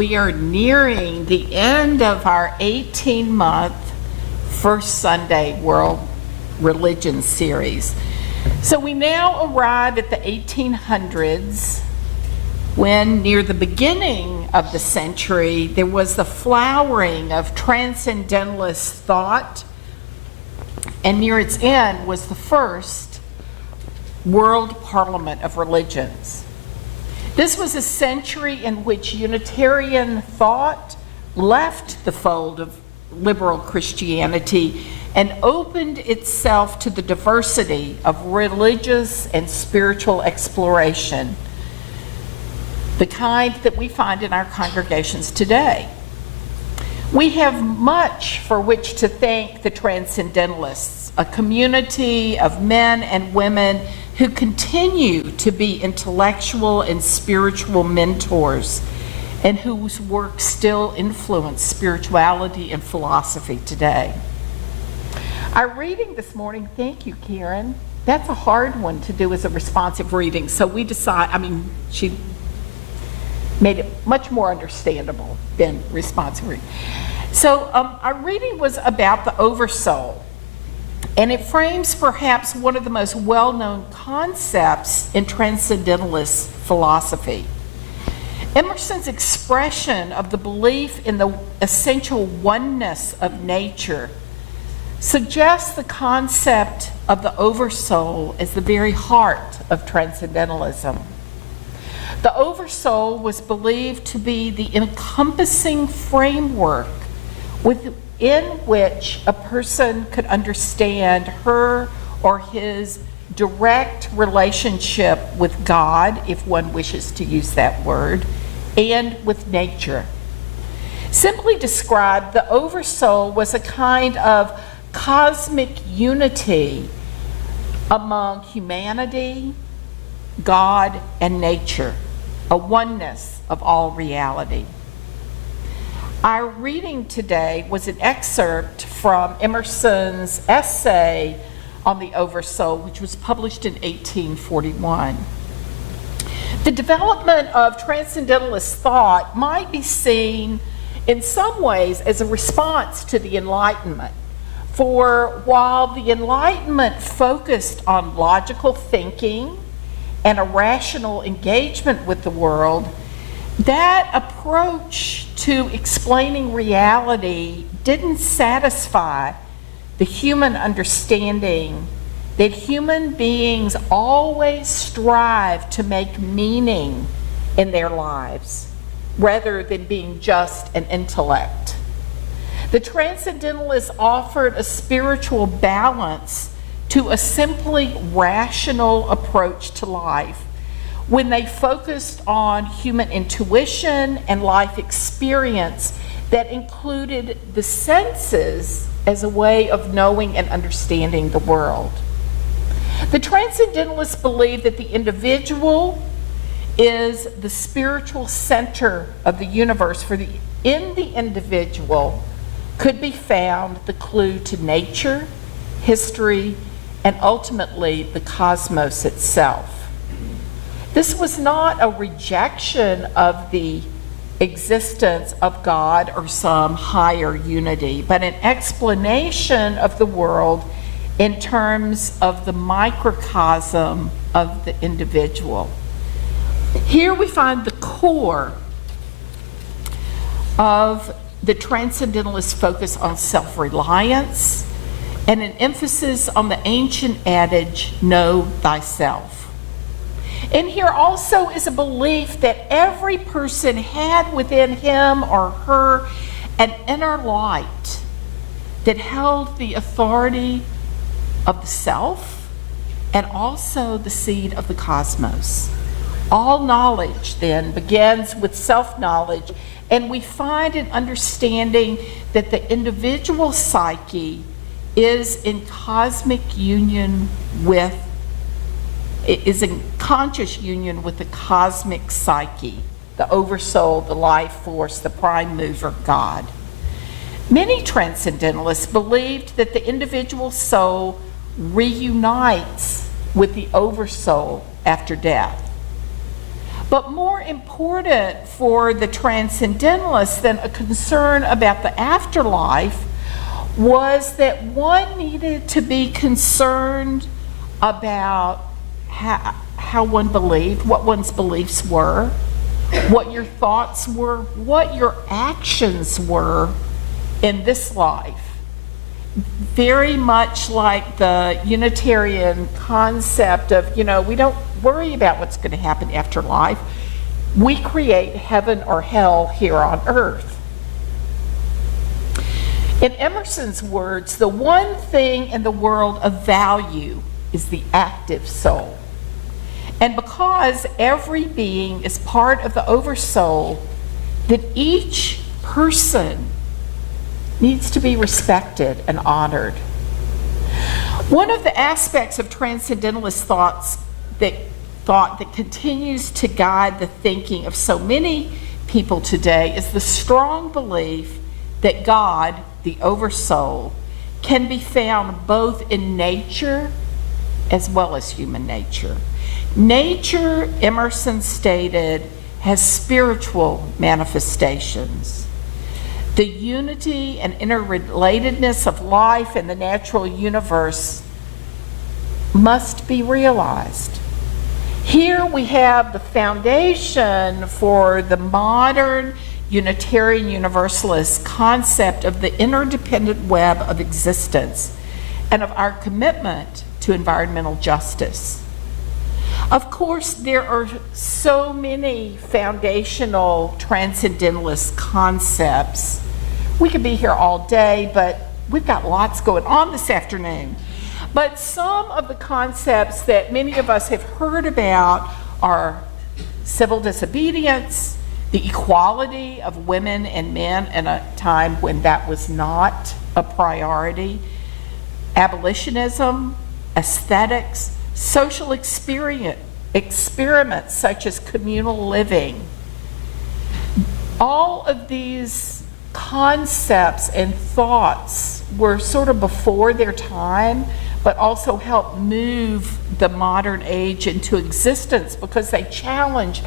We are nearing the end of our 18-month First Sunday World Religion series. So we now arrive at the 1800s, when near the beginning of the century there was the flowering of Transcendentalist thought, and near its end was the first World Parliament of Religions. This was a century in which Unitarian thought left the fold of liberal Christianity and opened itself to the diversity of religious and spiritual exploration, the kind that we find in our congregations today. We have much for which to thank the Transcendentalists, a community of men and women who continue to be intellectual and spiritual mentors and whose work still influence spirituality and philosophy today. Our reading this morning, thank you, Karen. That's a hard one to do as a responsive reading, so we she made it much more understandable than responsive reading. So our reading was about the oversoul, and it frames perhaps one of the most well-known concepts in Transcendentalist philosophy. Emerson's expression of the belief in the essential oneness of nature suggests the concept of the oversoul as the very heart of Transcendentalism. The oversoul was believed to be the encompassing framework within which a person could understand her or his direct relationship with God, if one wishes to use that word, and with nature. Simply described, the oversoul was a kind of cosmic unity among humanity, God, and nature, a oneness of all reality. Our reading today was an excerpt from Emerson's essay on the oversoul, which was published in 1841. The development of Transcendentalist thought might be seen in some ways as a response to the Enlightenment. For while the Enlightenment focused on logical thinking and a rational engagement with the world, that approach to explaining reality didn't satisfy the human understanding that human beings always strive to make meaning in their lives rather than being just an intellect. The Transcendentalists offered a spiritual balance to a simply rational approach to life when they focused on human intuition and life experience that included the senses as a way of knowing and understanding the world. The Transcendentalists believe that the individual is the spiritual center of the universe, for in the individual could be found the clue to nature, history, and ultimately the cosmos itself. This was not a rejection of the existence of God or some higher unity, but an explanation of the world in terms of the microcosm of the individual. Here we find the core of the Transcendentalist focus on self-reliance and an emphasis on the ancient adage, know thyself. And here also is a belief that every person had within him or her an inner light that held the authority of the self and also the seed of the cosmos. All knowledge then begins with self-knowledge, and we find an understanding that the individual psyche is in cosmic union with is in conscious union with the cosmic psyche, the oversoul, the life force, the prime mover, God. Many Transcendentalists believed that the individual soul reunites with the oversoul after death. But more important for the Transcendentalists than a concern about the afterlife was that one needed to be concerned about how one believed, what one's beliefs were, what your thoughts were, what your actions were in this life. Very much like the Unitarian concept of, we don't worry about what's going to happen after life. We create heaven or hell here on earth. In Emerson's words, the one thing in the world of value is the active soul. And because every being is part of the oversoul, that each person needs to be respected and honored. One of the aspects of Transcendentalist thought that continues to guide the thinking of so many people today is the strong belief that God, the oversoul, can be found both in nature as well as human nature. Nature, Emerson stated, has spiritual manifestations. The unity and interrelatedness of life in the natural universe must be realized. Here we have the foundation for the modern Unitarian Universalist concept of the interdependent web of existence and of our commitment to environmental justice. Of course, there are so many foundational Transcendentalist concepts. We could be here all day, but we've got lots going on this afternoon. But some of the concepts that many of us have heard about are civil disobedience, the equality of women and men in a time when that was not a priority, abolitionism, aesthetics, social experiments such as communal living. All of these concepts and thoughts were sort of before their time, but also helped move the modern age into existence because they challenge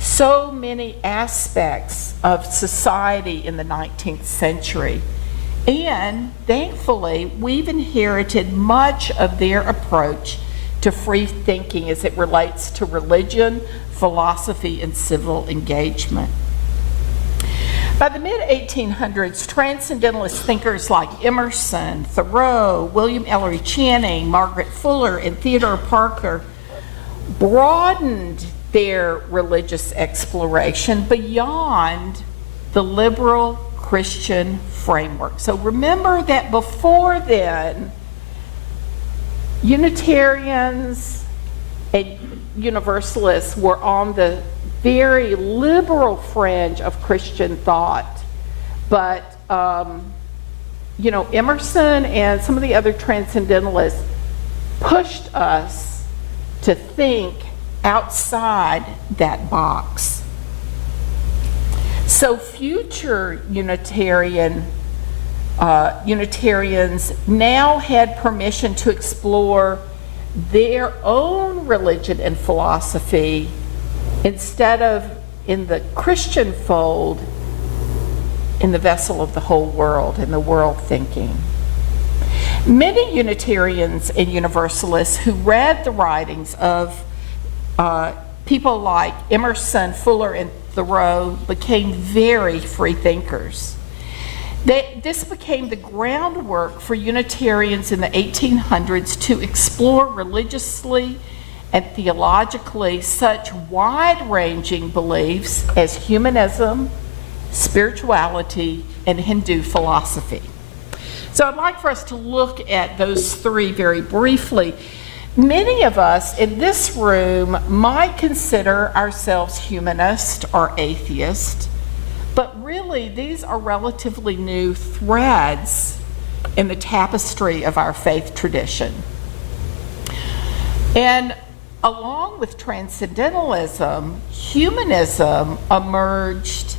so many aspects of society in the 19th century. And thankfully, we've inherited much of their approach to free thinking as it relates to religion, philosophy, and civil engagement. By the mid-1800s, Transcendentalist thinkers like Emerson, Thoreau, William Ellery Channing, Margaret Fuller, and Theodore Parker broadened their religious exploration beyond the liberal Christian framework. So remember that before then, Unitarians and Universalists were on the very liberal fringe of Christian thought. But, Emerson and some of the other Transcendentalists pushed us to think outside that box. So future Unitarians now had permission to explore their own religion and philosophy instead of in the Christian fold, in the vessel of the whole world, in the world thinking. Many Unitarians and Universalists who read the writings of people like Emerson, Fuller, and Thoreau became very free thinkers. This became the groundwork for Unitarians in the 1800s to explore religiously and theologically such wide-ranging beliefs as humanism, spirituality, and Hindu philosophy. So I'd like for us to look at those three very briefly. Many of us in this room might consider ourselves humanist or atheist, but really these are relatively new threads in the tapestry of our faith tradition. And along with Transcendentalism, humanism emerged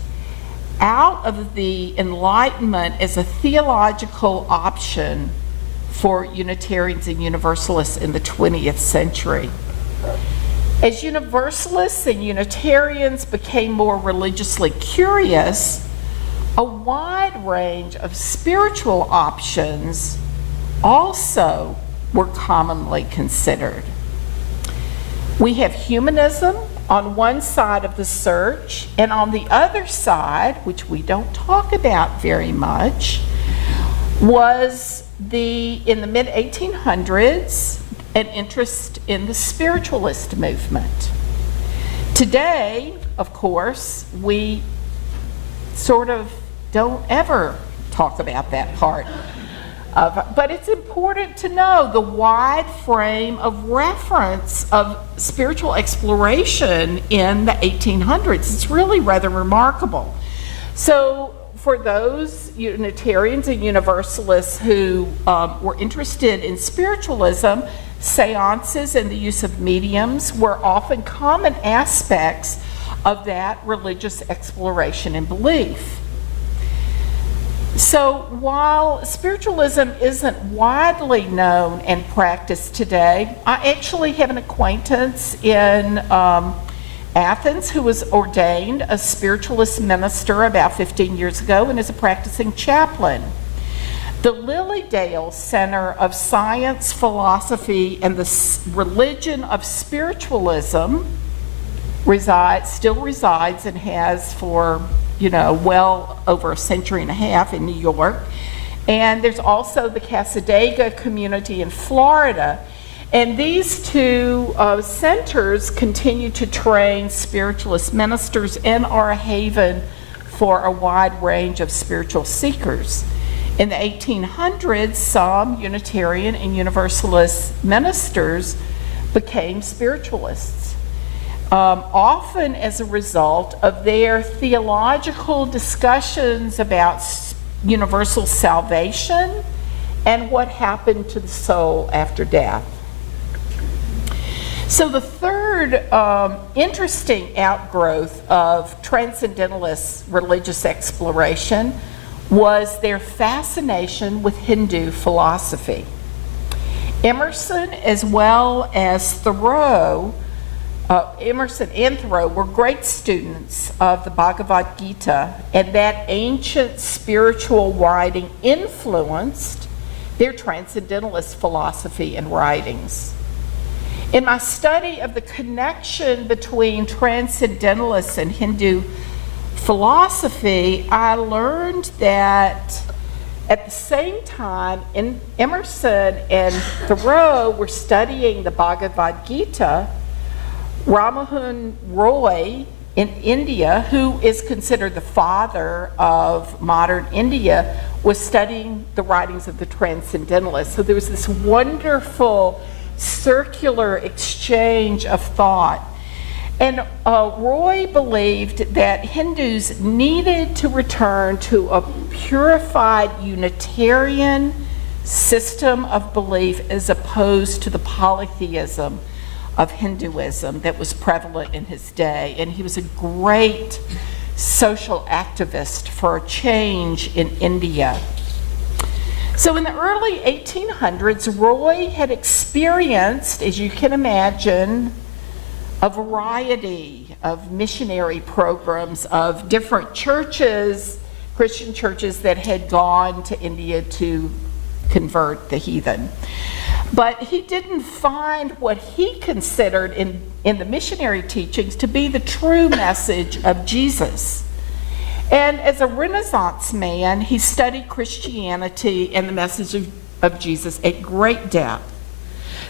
out of the Enlightenment as a theological option for Unitarians and Universalists in the 20th century. As Universalists and Unitarians became more religiously curious, a wide range of spiritual options also were commonly considered. We have humanism on one side of the search, and on the other side, which we don't talk about very much, was in the mid-1800s, an interest in the spiritualist movement. Today, of course, we sort of don't ever talk about that part but it's important to know the wide frame of reference of spiritual exploration in the 1800s. It's really rather remarkable. So for those Unitarians and Universalists who were interested in spiritualism, seances and the use of mediums were often common aspects of that religious exploration and belief. So while spiritualism isn't widely known and practiced today, I actually have an acquaintance in Athens who was ordained a spiritualist minister about 15 years ago and is a practicing chaplain. The Lilydale Center of Science, Philosophy, and the Religion of Spiritualism still resides and has for well over a century and a half in New York. And there's also the Cassadaga community in Florida. And these two centers continue to train spiritualist ministers and are a haven for a wide range of spiritual seekers. In the 1800s, some Unitarian and Universalist ministers became spiritualists. Often as a result of their theological discussions about universal salvation and what happened to the soul after death. So the third interesting outgrowth of Transcendentalist religious exploration was their fascination with Hindu philosophy. Emerson, as well as Thoreau, Emerson and Thoreau were great students of the Bhagavad Gita, and that ancient spiritual writing influenced their Transcendentalist philosophy and writings. In my study of the connection between Transcendentalists and Hindu philosophy, I learned that at the same time, Emerson and Thoreau were studying the Bhagavad Gita, Ramanujan Roy in India, who is considered the father of modern India, was studying the writings of the Transcendentalists. So there was this wonderful circular exchange of thought. And Roy believed that Hindus needed to return to a purified Unitarian system of belief as opposed to the polytheism of Hinduism that was prevalent in his day. And he was a great social activist for a change in India. So in the early 1800s, Roy had experienced, as you can imagine, a variety of missionary programs of different churches, Christian churches that had gone to India to convert the heathen. But he didn't find what he considered in the missionary teachings to be the true message of Jesus. And as a Renaissance man, he studied Christianity and the message of Jesus at great depth.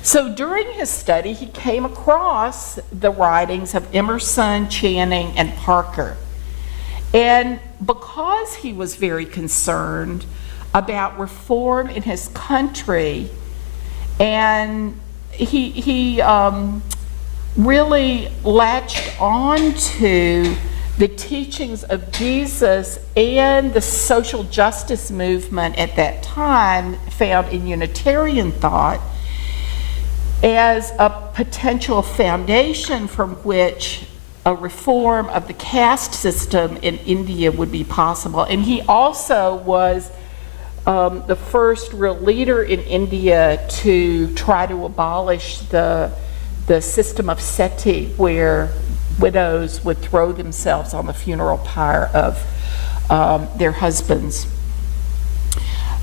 So during his study, he came across the writings of Emerson, Channing, and Parker. And because he was very concerned about reform in his country, and he really latched on to the teachings of Jesus and the social justice movement at that time found in Unitarian thought as a potential foundation from which a reform of the caste system in India would be possible. And he also was the first real leader in India to try to abolish the the system of seti, where widows would throw themselves on the funeral pyre of their husbands.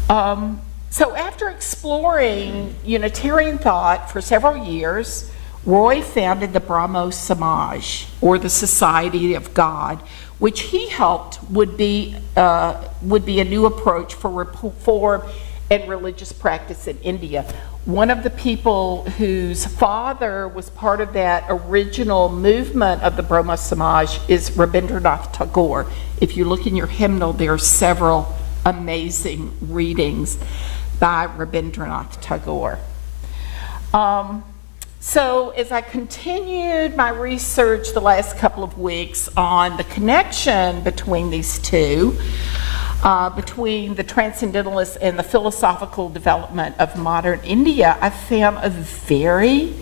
So after exploring Unitarian thought for several years, Roy founded the Brahmo Samaj, or the Society of God, which he hoped would be a new approach for reform and religious practice in India. One of the people whose father was part of that original movement of the Brahmo Samaj is Rabindranath Tagore. If you look in your hymnal, there are several amazing readings by Rabindranath Tagore. So as I continued my research the last couple of weeks on the connection between these two, between the Transcendentalists and the philosophical development of modern India, I found a very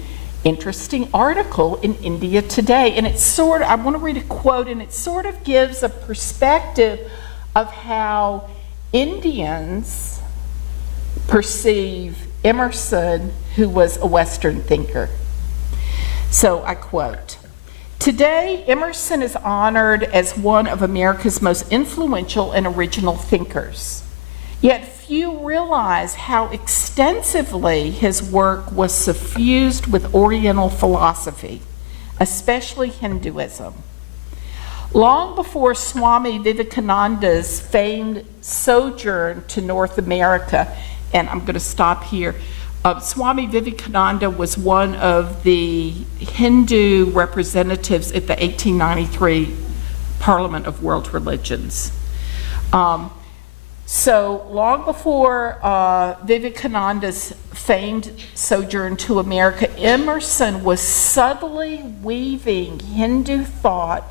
interesting article in India Today. And it's I want to read a quote, and it sort of gives a perspective of how Indians perceive Emerson, who was a Western thinker. So I quote, "Today, Emerson is honored as one of America's most influential and original thinkers. Yet few realize how extensively his work was suffused with Oriental philosophy, especially Hinduism. Long before Swami Vivekananda's famed sojourn to North America," and I'm going to stop here, Swami Vivekananda was one of the Hindu representatives at the 1893 Parliament of World Religions. So long before Vivekananda's famed sojourn to America, Emerson was subtly weaving Hindu thought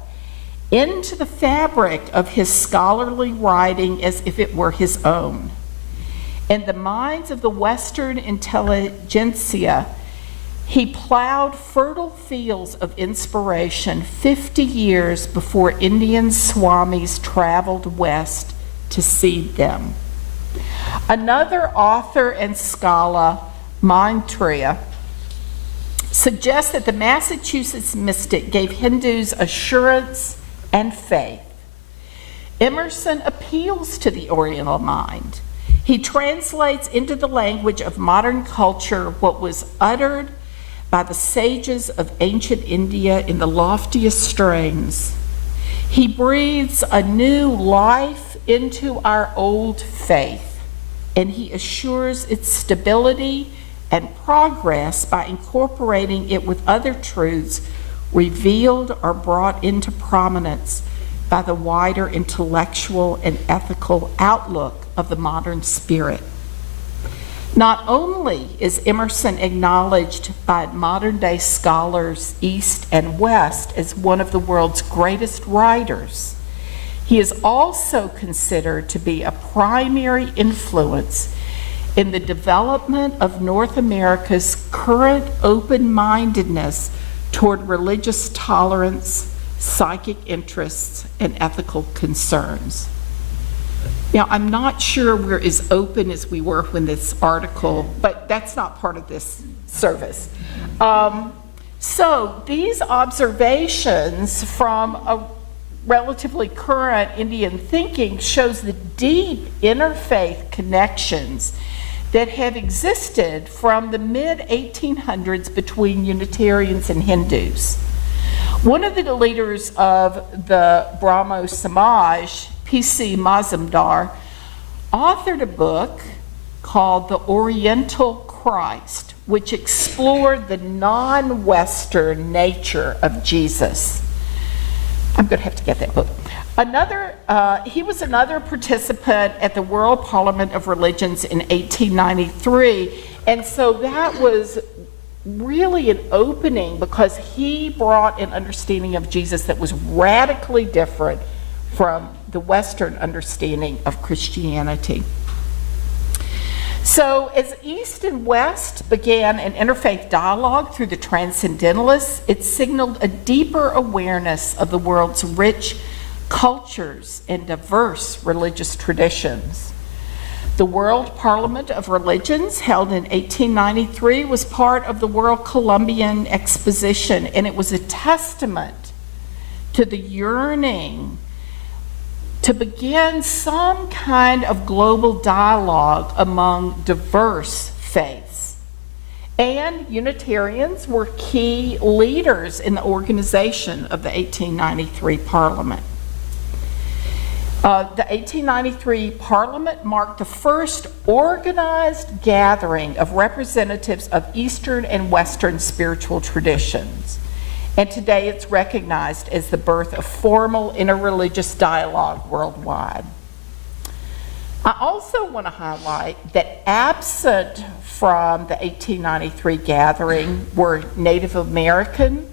into the fabric of his scholarly writing as if it were his own. In the minds of the Western intelligentsia, he plowed fertile fields of inspiration 50 years before Indian swamis traveled west to seed them. Another author and scholar, Maitreya, suggests that the Massachusetts mystic gave Hindus assurance and faith. Emerson appeals to the Oriental mind. He translates into the language of modern culture what was uttered by the sages of ancient India in the loftiest strains. He breathes a new life into our old faith, and he assures its stability and progress by incorporating it with other truths revealed or brought into prominence by the wider intellectual and ethical outlook of the modern spirit. Not only is Emerson acknowledged by modern-day scholars East and West as one of the world's greatest writers, he is also considered to be a primary influence in the development of North America's current open-mindedness toward religious tolerance, psychic interests, and ethical concerns. Now, I'm not sure we're as open as we were when this article, but that's not part of this service. So these observations from a relatively current Indian thinking shows the deep interfaith connections that have existed from the mid-1800s between Unitarians and Hindus. One of the leaders of the Brahmo Samaj, P.C. Mazumdar, authored a book called The Oriental Christ, which explored the non-Western nature of Jesus. I'm going to have to get that book. He was another participant at the World Parliament of Religions in 1893, and so that was really an opening because he brought an understanding of Jesus that was radically different from the Western understanding of Christianity. So as East and West began an interfaith dialogue through the Transcendentalists, it signaled a deeper awareness of the world's rich cultures and diverse religious traditions. The World Parliament of Religions, held in 1893, was part of the World Columbian Exposition, and it was a testament to the yearning to begin some kind of global dialogue among diverse faiths. And Unitarians were key leaders in the organization of the 1893 Parliament. The 1893 Parliament marked the first organized gathering of representatives of Eastern and Western spiritual traditions. And today it's recognized as the birth of formal interreligious dialogue worldwide. I also want to highlight that absent from the 1893 gathering were Native American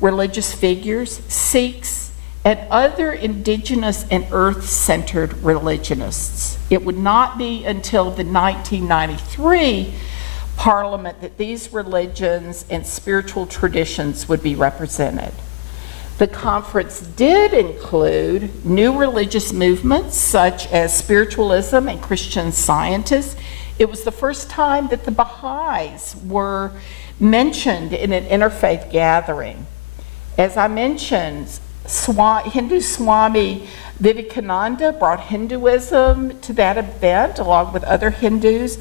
religious figures, Sikhs, and other indigenous and earth-centered religionists. It would not be until the 1993 Parliament that these religions and spiritual traditions would be represented. The conference did include new religious movements such as spiritualism and Christian Scientists. It was the first time that the Baha'is were mentioned in an interfaith gathering. As I mentioned, Hindu Swami Vivekananda brought Hinduism to that event along with other Hindus.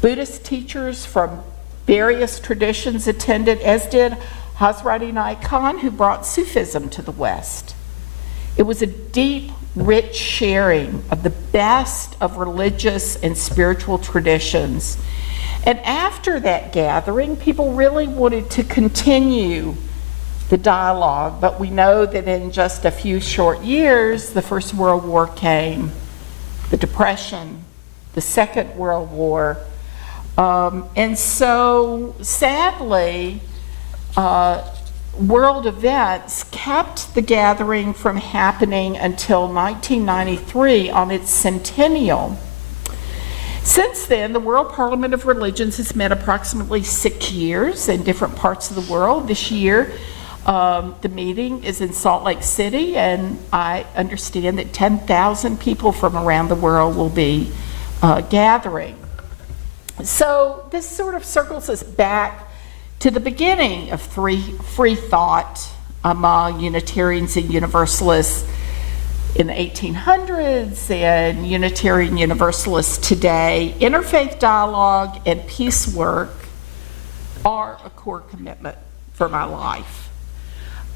Buddhist teachers from various traditions attended, as did Hazrat Inayat Khan, who brought Sufism to the West. It was a deep, rich sharing of the best of religious and spiritual traditions. And after that gathering, people really wanted to continue the dialogue, but we know that in just a few short years, the First World War came, the Depression, the Second World War, and so sadly, world events kept the gathering from happening until 1993 on its centennial. Since then, the World Parliament of Religions has met approximately 6 years in different parts of the world. This year, the meeting is in Salt Lake City, and I understand that 10,000 people from around the world will be gathering. So this sort of circles us back to the beginning of free thought among Unitarians and Universalists in the 1800s and Unitarian Universalists today. Interfaith dialogue and peace work are a core commitment for my life.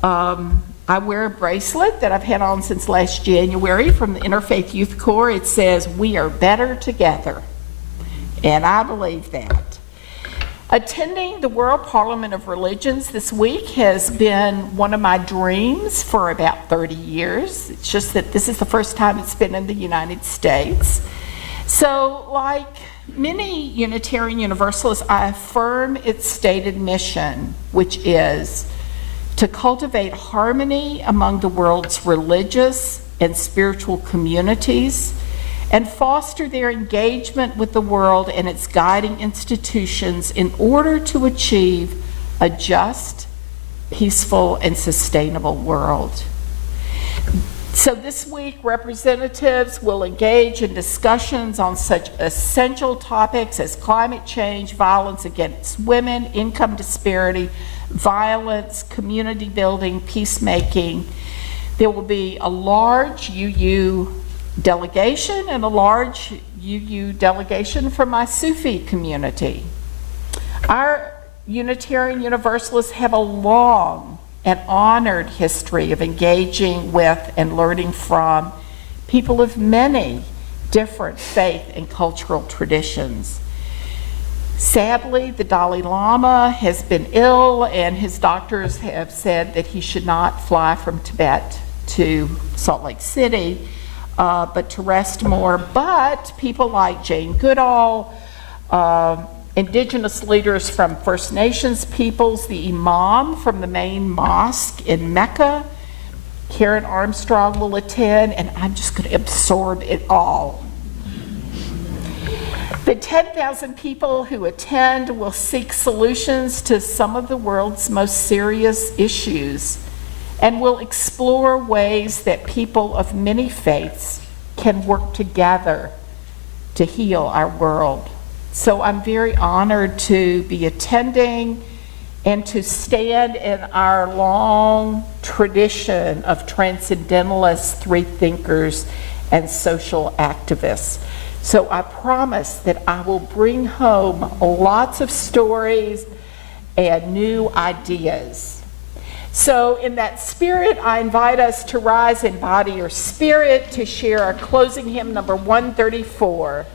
I wear a bracelet that I've had on since last January from the Interfaith Youth Corps. It says, "We are better together." And I believe that. Attending the World Parliament of Religions this week has been one of my dreams for about 30 years. It's just that this is the first time it's been in the United States. So, like many Unitarian Universalists, I affirm its stated mission, which is to cultivate harmony among the world's religious and spiritual communities, and foster their engagement with the world and its guiding institutions in order to achieve a just, peaceful, and sustainable world. So this week, representatives will engage in discussions on such essential topics as climate change, violence against women, income disparity, violence, community building, peacemaking. There will be a large UU delegation and a large UU delegation from my Sufi community. Our Unitarian Universalists have a long and honored history of engaging with and learning from people of many different faith and cultural traditions. Sadly, the Dalai Lama has been ill, and his doctors have said that he should not fly from Tibet to Salt Lake City, but to rest more. But people like Jane Goodall, indigenous leaders from First Nations peoples, the Imam from the main mosque in Mecca, Karen Armstrong will attend, and I'm just going to absorb it all. The 10,000 people who attend will seek solutions to some of the world's most serious issues and will explore ways that people of many faiths can work together to heal our world. So I'm very honored to be attending and to stand in our long tradition of transcendentalists, free thinkers, and social activists. So I promise that I will bring home lots of stories and new ideas. So in that spirit, I invite us to rise in body or spirit to share our closing hymn number 134.